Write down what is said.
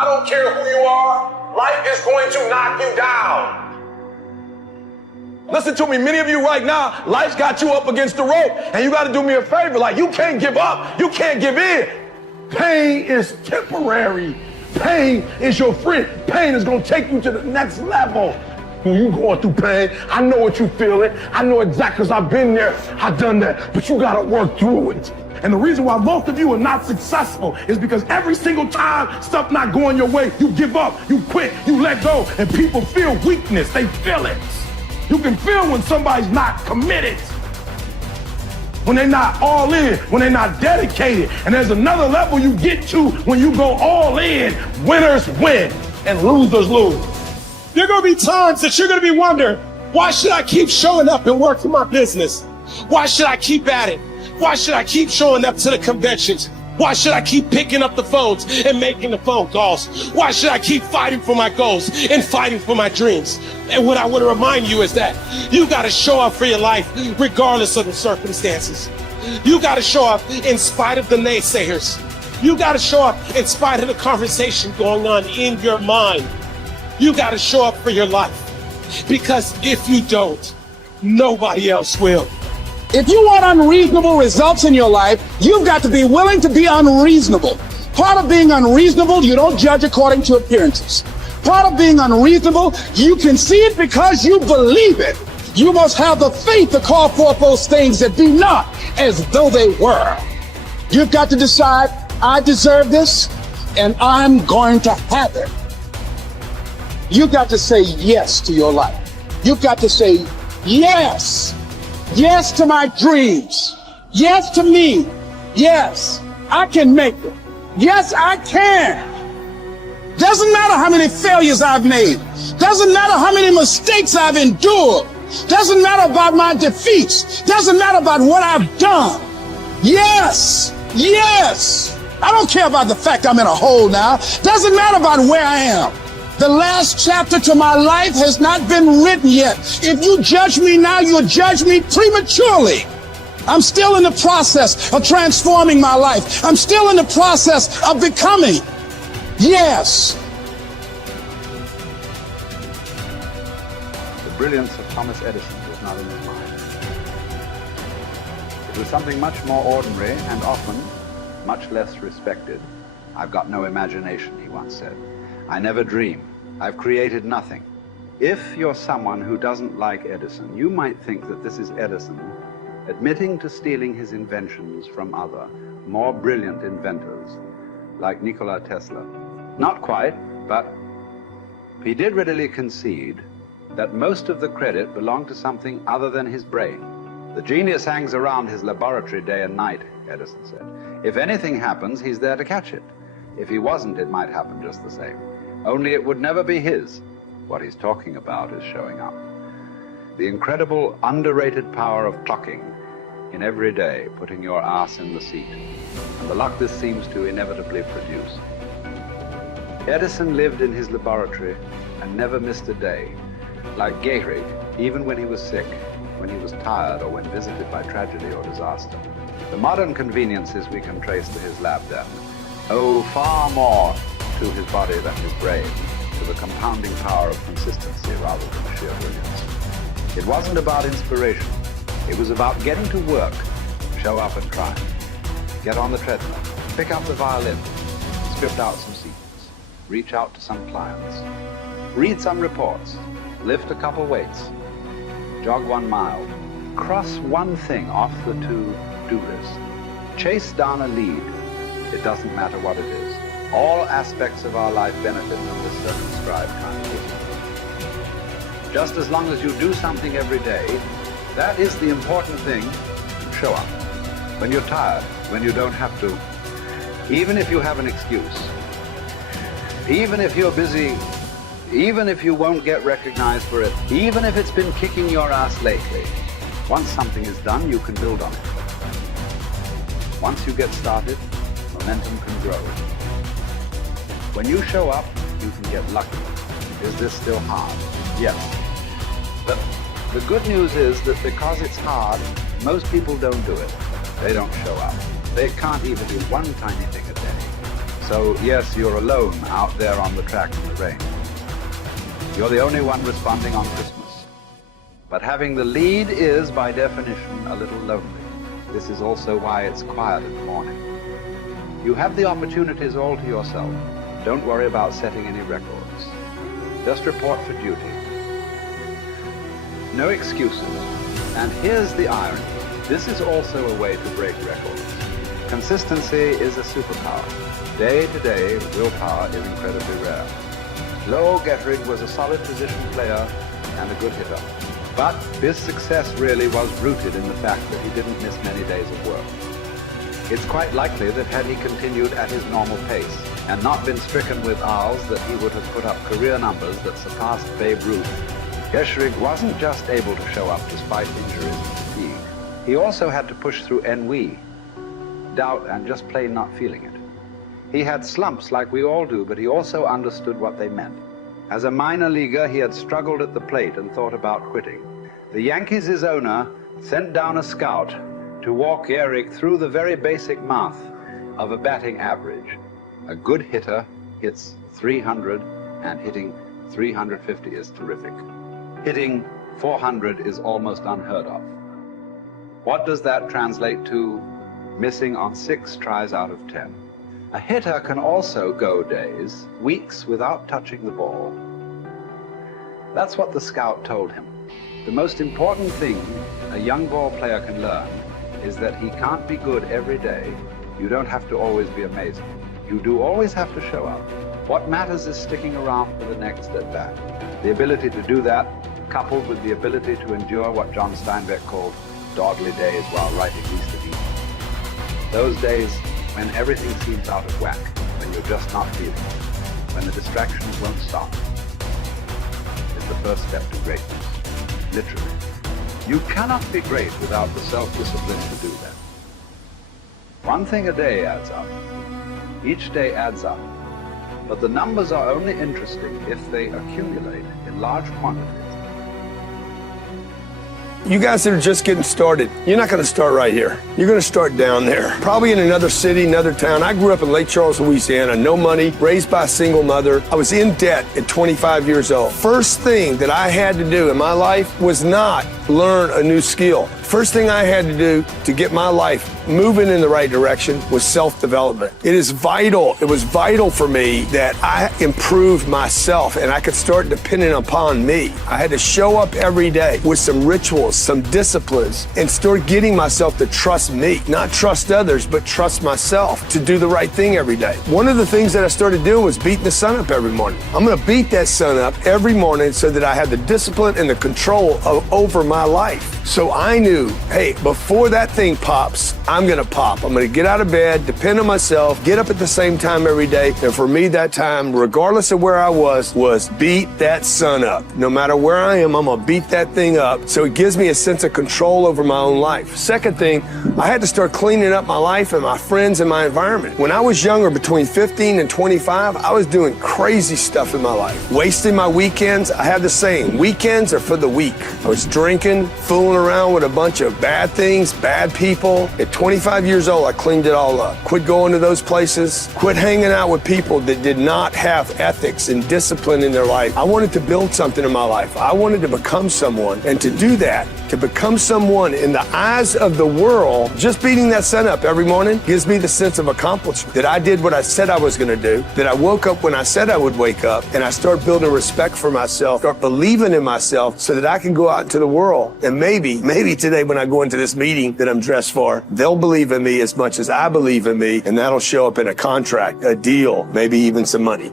I don't care who you are. Life is going to knock you down. Listen to me, many of you right now, life's got you up against the rope, and you got to do me a favor. Like, you can't give up. You can't give in. Pain is temporary. Pain is your friend. Pain is going to take you to the next level. When you going through pain, I know what you feeling. I know exactly, because I've been there. I've done that. But you got to work through it. And the reason why most of you are not successful is because every single time stuff not going your way, you give up, you quit, you let go, and people feel weakness. They feel it. You can feel when somebody's not committed, when they're not all in, when they're not dedicated. And there's another level you get to when you go all in. Winners win and losers lose. There are going to be times that you're going to be wondering, why should I keep showing up and working my business? Why should I keep at it? Why should I keep showing up to the conventions? Why should I keep picking up the phones and making the phone calls? Why should I keep fighting for my goals and fighting for my dreams? And what I want to remind you is that you got to show up for your life regardless of the circumstances. You got to show up in spite of the naysayers. You got to show up in spite of the conversation going on in your mind. You got to show up for your life, because if you don't, nobody else will. If you want unreasonable results in your life, you've got to be willing to be unreasonable. Part of being unreasonable, you don't judge according to appearances. Part of being unreasonable, you can see it because you believe it. You must have the faith to call forth those things that be not as though they were. You've got to decide, I deserve this, and I'm going to have it. You've got to say yes to your life. You've got to say yes. Yes to my dreams. Yes to me. Yes, I can make it. Yes, I can. Doesn't matter how many failures I've made. Doesn't matter how many mistakes I've endured. Doesn't matter about my defeats. Doesn't matter about what I've done. Yes, yes. I don't care about the fact I'm in a hole now. Doesn't matter about where I am. The last chapter to my life has not been written yet. If you judge me now, you'll judge me prematurely. I'm still in the process of transforming my life. I'm still in the process of becoming. Yes. The brilliance of Thomas Edison was not in his mind. It was something much more ordinary and often much less respected. I've got no imagination, he once said. I never dream. I've created nothing. If you're someone who doesn't like Edison, you might think that this is Edison admitting to stealing his inventions from other, more brilliant inventors, like Nikola Tesla. Not quite, but he did readily concede that most of the credit belonged to something other than his brain. The genius hangs around his laboratory day and night, Edison said. If anything happens, he's there to catch it. If he wasn't, it might happen just the same. Only it would never be his. What he's talking about is showing up. The incredible, underrated power of clocking in every day, putting your ass in the seat, and the luck this seems to inevitably produce. Edison lived in his laboratory and never missed a day. Like Gehrig, even when he was sick, when he was tired, or when visited by tragedy or disaster. The modern conveniences we can trace to his lab den owe far more to his body than his brain, to the compounding power of consistency rather than sheer brilliance. It wasn't about inspiration. It was about getting to work, show up and try. Get on the treadmill, pick up the violin, script out some sequence, reach out to some clients, read some reports, lift a couple weights, jog 1 mile, cross one thing off the to-do list, chase down a lead. It doesn't matter what it is. All aspects of our life benefit from this circumscribed kind of discipline. Just as long as you do something every day, that is the important thing. Show up. When you're tired, when you don't have to, even if you have an excuse, even if you're busy, even if you won't get recognized for it, even if it's been kicking your ass lately, once something is done, you can build on it. Once you get started, momentum can grow. When you show up, you can get lucky. Is this still hard? Yes. But the good news is that because it's hard, most people don't do it. They don't show up. They can't even do one tiny thing a day. So yes, you're alone out there on the track in the rain. You're the only one responding on Christmas. But having the lead is, by definition, a little lonely. This is also why it's quiet in the morning. You have the opportunities all to yourself. Don't worry about setting any records. Just report for duty. No excuses. And here's the irony. This is also a way to break records. Consistency is a superpower. Day to day, willpower is incredibly rare. Lowell Gettrig was a solid position player and a good hitter. But his success really was rooted in the fact that he didn't miss many days of work. It's quite likely that had he continued at his normal pace and not been stricken with R's, that he would have put up career numbers that surpassed Babe Ruth. Gettrig wasn't just able to show up despite injuries and fatigue. He also had to push through ennui, doubt, and just plain not feeling it. He had slumps like we all do, but he also understood what they meant. As a minor leaguer, he had struggled at the plate and thought about quitting. The Yankees' owner sent down a scout to walk Gehrig through the very basic math of a batting average. A good hitter hits 300, and hitting 350 is terrific. Hitting 400 is almost unheard of. What does that translate to? Missing on 6 tries out of 10. A hitter can also go days, weeks without touching the ball. That's what the scout told him. The most important thing a young ball player can learn is that he can't be good every day. You don't have to always be amazing. You do always have to show up. What matters is sticking around for the next at-bat. The ability to do that, coupled with the ability to endure what John Steinbeck called dawdly days while writing East of Eden. Those days when everything seems out of whack, when you're just not feeling it, when the distractions won't stop, is the first step to greatness, literally. You cannot be great without the self-discipline to do that. One thing a day adds up. Each day adds up. But the numbers are only interesting if they accumulate in large quantities. You guys that are just getting started, you're not going to start right here. You're going to start down there, probably in another city, another town. I grew up in Lake Charles, Louisiana, no money, raised by a single mother. I was in debt at 25 years old. First thing that I had to do in my life was not learn a new skill. First thing I had to do to get my life moving in the right direction was self-development. It is vital. It was vital for me that I improved myself and I could start depending upon me. I had to show up every day with some rituals, some disciplines, and start getting myself to trust me, not trust others, but trust myself to do the right thing every day. One of the things that I started doing was beating the sun up every morning. I'm going to beat that sun up every morning so that I have the discipline and the control over my life. So I knew, hey, before that thing pops, I'm going to pop. I'm going to get out of bed, depend on myself, get up at the same time every day. And for me, that time, regardless of where I was beat that sun up. No matter where I am, I'm going to beat that thing up. So it gives me a sense of control over my own life. Second thing, I had to start cleaning up my life and my friends and my environment. When I was younger, between 15 and 25, I was doing crazy stuff in my life. Wasting my weekends. I have the saying, weekends are for the weak. I was drinking, fooling around with a bunch of bad things, bad people. At 25 years old, I cleaned it all up. Quit going to those places. Quit hanging out with people that did not have ethics and discipline in their life. I wanted to build something in my life. I wanted to become someone. And to do that, to become someone in the eyes of the world, just beating that sun up every morning gives me the sense of accomplishment. That I did what I said I was going to do. That I woke up when I said I would wake up. And I start building respect for myself, start believing in myself so that I can go out into the world. And maybe today when I go into this meeting that I'm dressed for, they'll believe in me as much as I believe in me. And that'll show up in a contract, a deal, maybe even some money.